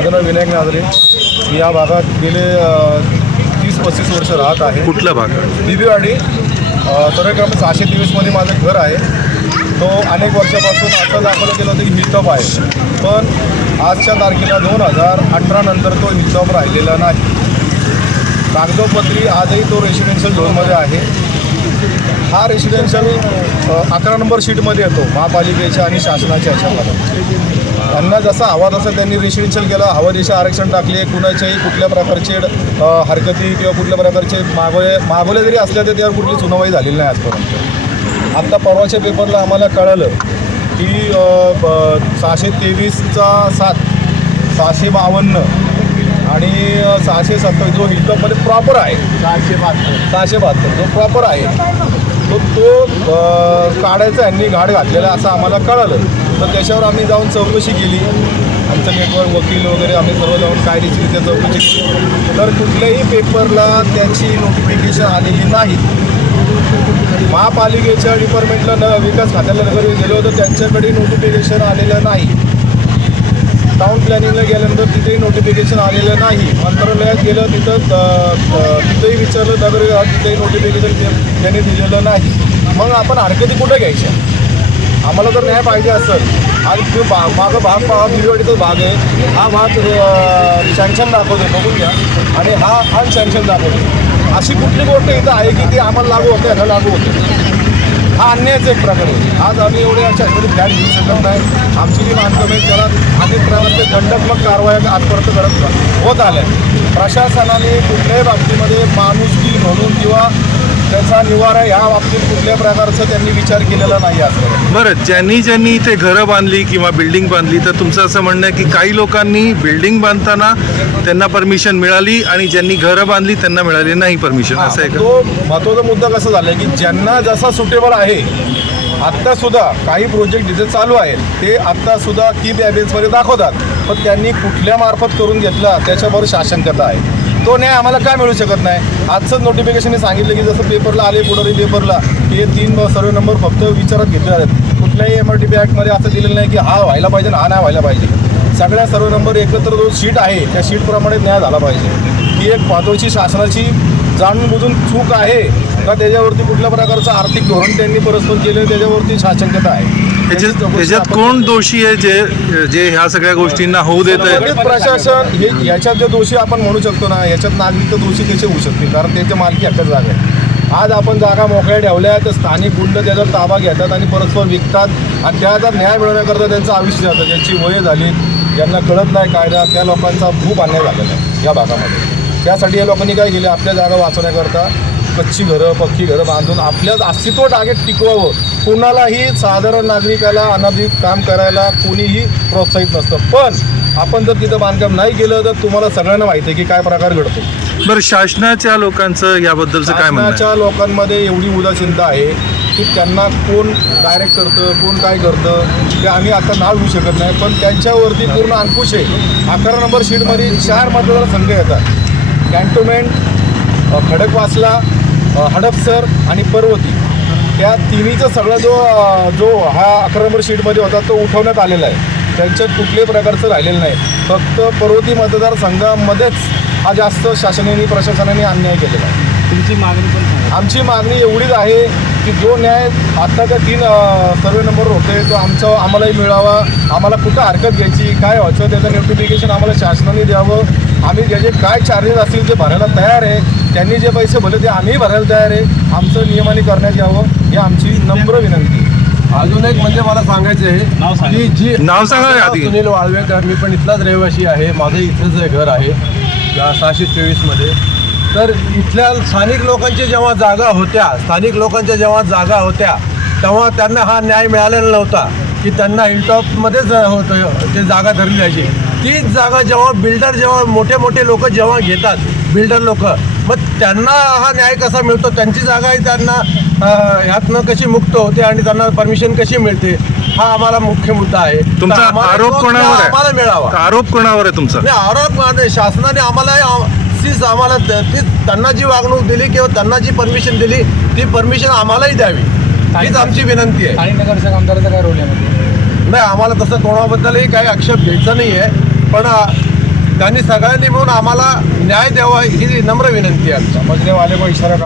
माझं नाव विनायक नाजरे मी या भागात गेले तीस पस्तीस वर्ष राहत आहे. कुठला भाग बिबीवाडी सर्व क्रमांक सहाशे तेवीसमध्ये माझं घर आहे. तो अनेक वर्षापासून असं दाखवलं गेलं होतं की हिलटॉप आहे. पण आजच्या तारखेला दोन हजार अठरा नंतर तो हिलटॉप राहिलेला नाही. कागदोपत्री आजही तो रेसिडेन्शियल झोनमध्ये आहे. हा रेसिडेन्शियल अकरा नंबर शीटमध्ये येतो महापालिकेच्या आणि शासनाच्या ह्याच्यामध्ये त्यांना जसा हवा तसं त्यांनी रेसिडेन्शियल केलं हवा दिशा आरक्षण टाकले कुणाच्याही कुठल्या प्रकारचे हरकती किंवा कुठल्या प्रकारचे मागोले मागोले जरी असल्या तर त्यावर कुठली सुनावणी झालेली नाही आजपर्यंत. आत्ता परवाच्या पेपरला आम्हाला कळालं की सहाशे तेवीसचा सात सहाशे बावन्न आणि सहाशे सत्तावीस जो हिलटॉपमध्ये प्रॉपर आहे. सहाशे बहात्तर सहाशे बहात्तर जो प्रॉपर आहे. तो तो काढायचा यांनी घाट घातलेला असं आम्हाला कळालं. तर त्याच्यावर आम्ही जाऊन चौकशी केली. आमचं नेटवर्क वकील वगैरे आम्ही सर्व जाऊन कायदेशीरित्या चौकशी केली. तर कुठल्याही पेपरला त्याची नोटिफिकेशन आलेली नाही. महापालिकेच्या डिपार्टमेंटला न विकास खात्याला नगर गेलो होतं. त्यांच्याकडे नोटिफिकेशन आलेलं नाही. टाऊन प्लॅनिंगला गेल्यानंतर तिथेही नोटिफिकेशन आलेलं नाही. मंत्रालयात गेलं तिथं तिथंही तिथेही विचारलं नगर तिथेही नोटिफिकेशन त्यांनी दिलेलं नाही. मग आपण हरकती कुठं घ्यायच्या? आम्हाला जर न्याय पाहिजे असेल आणि तो बा माझा भाग पहा बिलवाडीचा भाग आहे. हा भाग सँक्शन दाखवतो बघून घ्या. आणि हा अनसँक्शन दाखवतो अशी कुठली गोष्ट इथं आहे की ती आम्हाला लागू होते ह्याला लागू होते? हा अन्यायचा एक प्रकार आहे आज आम्ही एवढे ह्याच्यामध्ये फ्लॅट घेऊ शकत नाही. आमची जी आहे त्याला अनेक प्रकारचे दंडात्मक कारवाया आजपर्यंत करत होत आल्या. प्रशासनाने कुठल्याही बाबतीमध्ये माणुसकी म्हणून किंवा त्याचा निवारा ह्या बाबतीत कुठल्या प्रकारचा त्यांनी विचार केलेला नाही आजपर्यंत बरं ज्यांनी ज्यांनी इथे घरं बांधली किंवा बिल्डिंग बांधली तर तुमचं असं म्हणणं आहे की काही लोकांनी बिल्डिंग बांधताना त्यांना परमिशन मिळाली आणि ज्यांनी घरं बांधली त्यांना मिळाली नाही परमिशन असं आहे तो महत्त्वाचा मुद्दा कसा झालाय की ज्यांना जसा सुटेबल आहे आहे. आत्तासुद्धा काही प्रोजेक्ट जिथे चालू आहेत ते आत्तासुद्धा की बॅबेन्समध्ये दाखवतात. पण त्यांनी कुठल्या मार्फत करून घेतला त्याच्यावर शासनकता आहे. तो न्याय आम्हाला काय मिळू शकत नाही? आजचं नोटिफिकेशनने सांगितलं की जसं पेपरला आले पुढारी पेपरला हे तीन सर्वे नंबर फक्त विचारात घेतले आहेत कुठल्याही एम आर टी पी ॲक्टमध्ये असं दिलेलं नाही की हा व्हायला पाहिजे हा नाही व्हायला पाहिजे. सगळ्या सर्व नंबर एकत्र जो शीट आहे त्या शीटप्रमाणे न्याय झाला पाहिजे. ही एक महत्त्वाची शासनाची जाणून बुजून चूक आहे. का त्याच्यावरती कुठल्या प्रकारचं आर्थिक धोरण त्यांनी परस्पर केलं त्याच्यावरती शासनकता आहे. त्याच्यात त्याची कोण दोषी आहे जे जे ह्या सगळ्या गोष्टींना होऊ देत आहे प्रशासन हे याच्यात जे दोषी आपण म्हणू शकतो ना याच्यात नागरिक तर दोषी कसे होऊ शकतील? कारण त्याच्या मालकी हक्काच जागा आहे. आज आपण जागा मोकळ्या ठेवल्या तर स्थानिक गुंड त्याच्यावर ताबा घेतात आणि परस्पर विकतात. आणि त्या जर न्याय मिळवण्याकरता त्यांचं आयुष्य जातं ज्यांची वय झाली ज्यांना कळत नाही कायदा त्या लोकांचा खूप अन्याय झालेला आहे या भागामध्ये. त्यासाठी या लोकांनी काय केले? आपल्या जागा वाचवण्याकरता कच्ची घरं पक्की घरं बांधून आपल्या अस्तित्व टार्गेट टिकवावं. कुणालाही साधारण नागरिकाला अनाधिक काम करायला कोणीही प्रोत्साहित नसतं. पण आपण जर तिथं बांधकाम नाही केलं तर तुम्हाला सगळ्यांना माहिती आहे की काय प्रकार घडतो. बरं शासनाच्या लोकांचं याबद्दलचं काय? शासनाच्या लोकांमध्ये एवढी उदासीनता आहे की त्यांना कोण डायरेक्ट करतं कोण काय करतं ते आम्ही आता नाव घेऊ शकत नाही. पण त्यांच्यावरती पूर्ण अंकुश आहे. अकरा नंबर शीटमध्ये चार मतदारसंघ येतात. कॅन्टोमेंट खडकवासला हडपसर आणि पर्वती. त्या तिन्हीचा सगळा जो जो हा अकरा नंबर शीटमध्ये होता तो उठवण्यात आलेला आहे. त्यांच्यात कुठल्याही प्रकारचं राहिलेलं नाही. फक्त पर्वती मतदारसंघामध्येच हा जास्त शासनाने प्रशासनाने अन्याय केलेला आहे. तुमची मागणी पण. आमची मागणी एवढीच आहे की जो न्याय आत्ताच्या तीन सर्वे नंबर होते तो आमचा आम्हालाही मिळावा. आम्हाला कुठं हरकत घ्यायची काय व्हायचं त्याचं नोटिफिकेशन आम्हाला शासनाने द्यावं. आम्ही ज्याचे काय चार्जेस असतील ते भरायला तयार आहे त्यांनी जे पैसे भरले ते आम्ही भरायला तयार आहे आमचं नियमाने करण्यात यावं ही आमची नम्र विनंती आहे. अजून एक म्हणजे मला सांगायचं नाव आहे सांगा. की जी नाव सांगा. सुनील वाळवेकर मी पण इथलाच रहिवासी आहे माझं इथलंच आहे घर आहे सहाशे चोवीसमध्ये तर इथल्या स्थानिक लोकांच्या जेव्हा जागा होत्या स्थानिक लोकांच्या जेव्हा जागा होत्या तेव्हा त्यांना हा न्याय मिळालेला नव्हता की त्यांना हिलटॉपमध्येच होतं ते जागा धरली जायची तीच जागा जेव्हा बिल्डर जेव्हा मोठे मोठे लोक जेव्हा घेतात बिल्डर लोक मग त्यांना हा न्याय कसा मिळतो? त्यांची जागा ही त्यांना ह्यातनं कशी मुक्त होते आणि त्यांना परमिशन कशी मिळते? हा आम्हाला मुख्य मुद्दा आहे. तुमचा आरोप तो कोणावर आहे? आम्हाला मिळावा. आरोप कोणावर आहे तुमचा? नाही आरोप शासनाने आम्हाला आम- तीच आम्हाला त- ती त्यांना जी वागणूक दिली किंवा त्यांना जी परमिशन दिली ती परमिशन आम्हालाही द्यावी. हीच आमची विनंती आहे. आणि नगरसेवक आमदाराचा काय रोल यामध्ये नाही आम्हाला तसं कोणाबद्दलही काही आक्षेप घ्यायचा नाही आहे पण त्यांनी सगळ्यांनी म्हणून आम्हाला न्याय द्यावा ही नम्र विनंती आहे आमची. समजने वाले इशारा